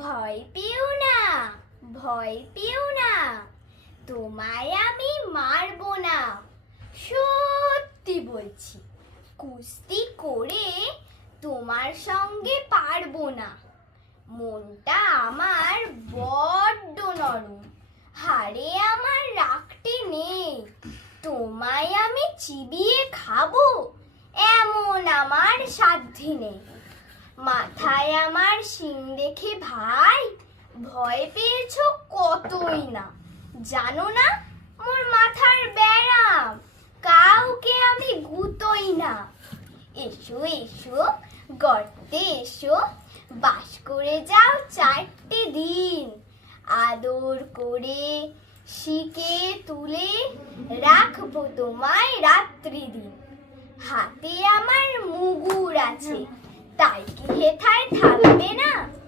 ভয় পেও না, ভয় পেও না, তোমায় আমি মারবো না। সত্যি বলছি, কুস্তি করে তোমার সঙ্গে পারবো না। মনটা আমার বড্ড নরম, হাড়ে আমার রাখতে নেই। তোমায় আমি চিবিয়ে খাবো এমন আমার সাধ্যি নেই। মাথায় আমার শিং দেখে ভাই ভয় পেয়েছো কতই না। জানো না মোর মাথার ব্যারাম, কাউকে আমি গুতোই না। এসো এসো গর্তে এসো, বাস করে যাও 4টে দিন। আদর করে শিকে তুলে রাখবো তোমায় রাত্রি দিন। হাতে আমার মুগুর আছে, তাই কি হেথায় থাকবে না?